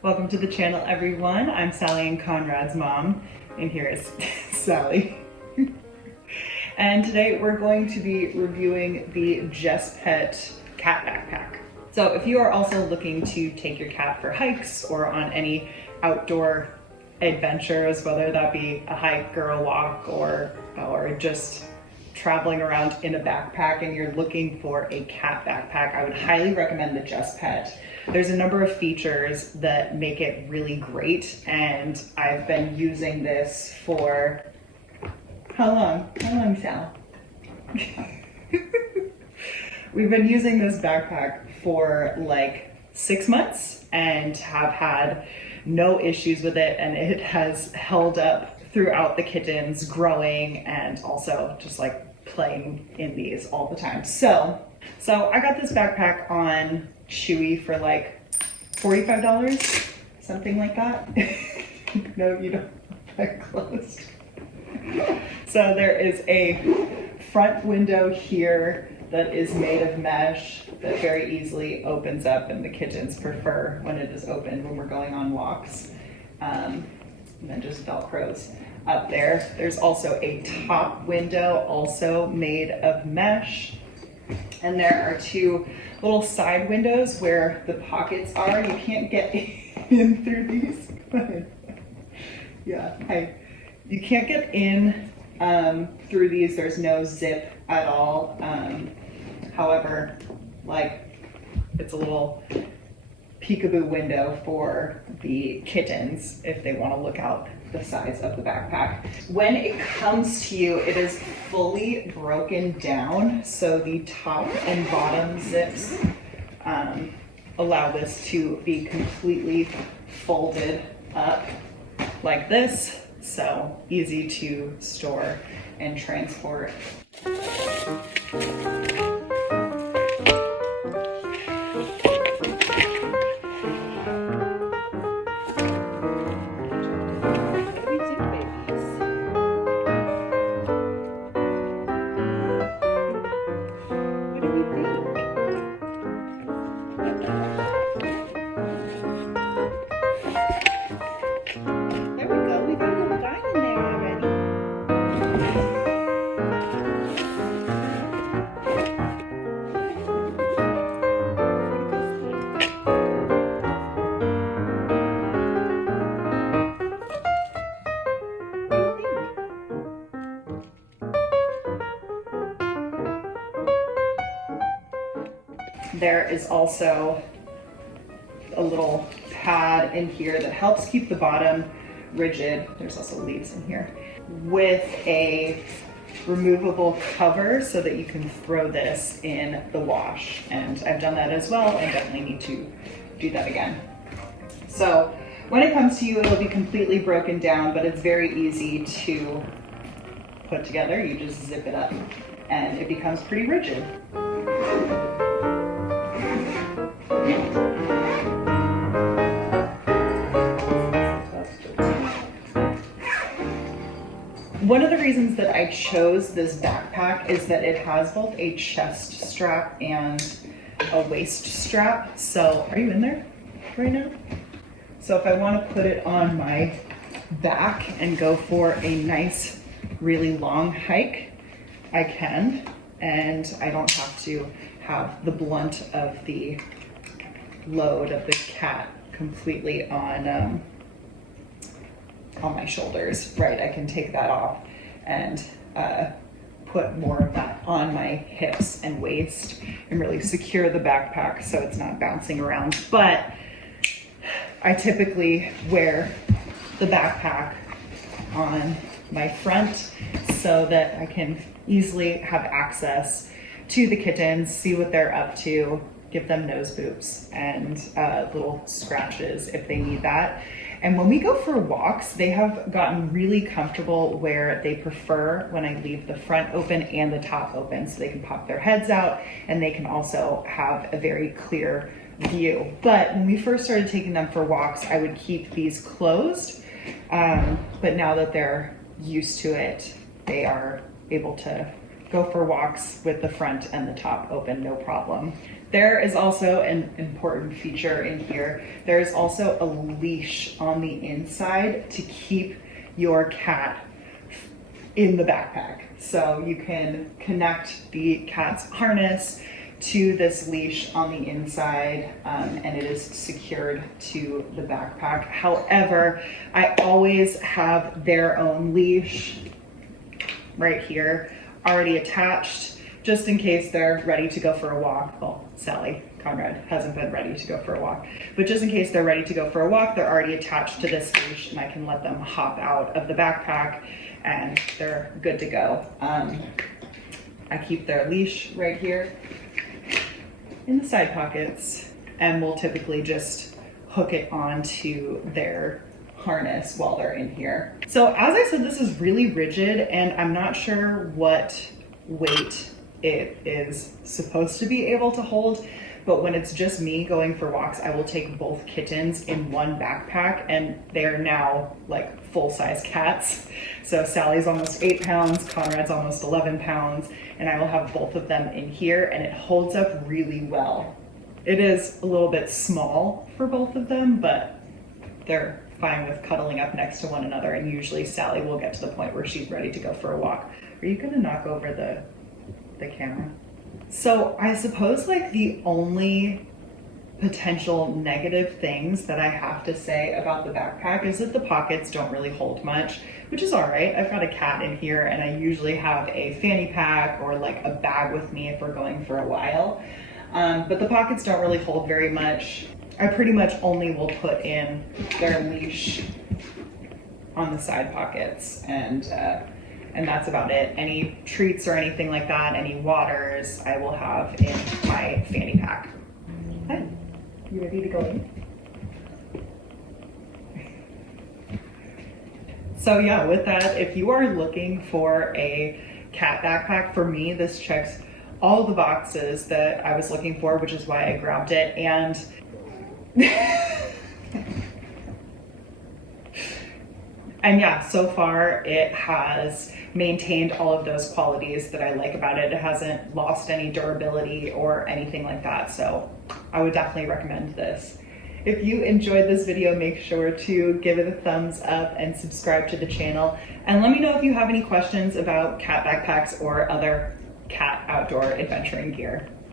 Welcome to the channel, everyone. I'm Sally and Conrad's mom, and here is Sally. And today we're going to be reviewing the Jespet cat backpack. So if you are also looking to take your cat for hikes or on any outdoor adventures, whether that be a hike or a walk or just traveling around in a backpack and you're looking for a cat backpack, I would highly recommend the Jespet. There's a number of features that make it really great, and I've been using this for how long? How long, Sal? We've been using this backpack for like 6 months and have had no issues with it, and it has held up throughout the kittens growing and also just like playing in these all the time. So I got this backpack on Chewy for like $45, something like that. No, you don't have that closed. So there is a front window here that is made of mesh that very easily opens up, and the kittens prefer when it is open when we're going on walks. And then just Velcros up there. There's also a top window also made of mesh. And there are two little side windows where the pockets are. You can't get in through these. Yeah, you can't get in through these. There's no zip at all. However, like, it's a little peekaboo window for the kittens if they want to look out the size of the backpack. When it comes to you, it is fully broken down, so the top and bottom zips allow this to be completely folded up like this, so easy to store and transport. There is also a little pad in here that helps keep the bottom rigid. There's also leaves in here with a removable cover so that you can throw this in the wash. And I've done that as well and definitely need to do that again. So when it comes to you, it'll be completely broken down, but it's very easy to put together. You just zip it up and it becomes pretty rigid. One of the reasons that I chose this backpack is that it has both a chest strap and a waist strap. So, are you in there right now? So if I want to put it on my back and go for a nice, really long hike, I can, and I don't have to have the blunt of the load of the cat completely on my shoulders, right? I can take that off and put more of that on my hips and waist and really secure the backpack so it's not bouncing around. But I typically wear the backpack on my front so that I can easily have access to the kittens, see what they're up to, give them nose boops and little scratches if they need that. And when we go for walks, they have gotten really comfortable where they prefer when I leave the front open and the top open, so they can pop their heads out and they can also have a very clear view. But when we first started taking them for walks, I would keep these closed. But now that they're used to it, they are able to go for walks with the front and the top open, no problem. There is also an important feature in here. There is also a leash on the inside to keep your cat in the backpack. So you can connect the cat's harness to this leash on the inside, and it is secured to the backpack. However, I always have their own leash right here already attached, just in case they're ready to go for a walk. Well, Sally, Conrad hasn't been ready to go for a walk, but just in case they're ready to go for a walk, they're already attached to this leash and I can let them hop out of the backpack and they're good to go. I keep their leash right here in the side pockets, and we'll typically just hook it onto their harness while they're in here. So as I said, this is really rigid and I'm not sure what weight it is supposed to be able to hold, but when it's just me going for walks, I will take both kittens in one backpack, and they're now like full-size cats. So Sally's almost 8 pounds, Conrad's almost 11 pounds, and I will have both of them in here, and it holds up really well. It is a little bit small for both of them, but they're fine with cuddling up next to one another, and usually Sally will get to the point where she's ready to go for a walk. Are you gonna knock over the camera? So I suppose like the only potential negative things that I have to say about the backpack is that the pockets don't really hold much, which is all right. I've got a cat in here and I usually have a fanny pack or like a bag with me if we're going for a while. But the pockets don't really hold very much. I pretty much only will put in their leash on the side pockets, and that's about it. Any treats or anything like that, any waters, I will have in my fanny pack. Hi, you ready to go in? So yeah, with that, if you are looking for a cat backpack, for me, this checks all the boxes that I was looking for, which is why I grabbed it. And and yeah, so far it has maintained all of those qualities that I like about it. It hasn't lost any durability or anything like that. So I would definitely recommend this. If you enjoyed this video, make sure to give it a thumbs up and subscribe to the channel. And let me know if you have any questions about cat backpacks or other cat outdoor adventuring gear.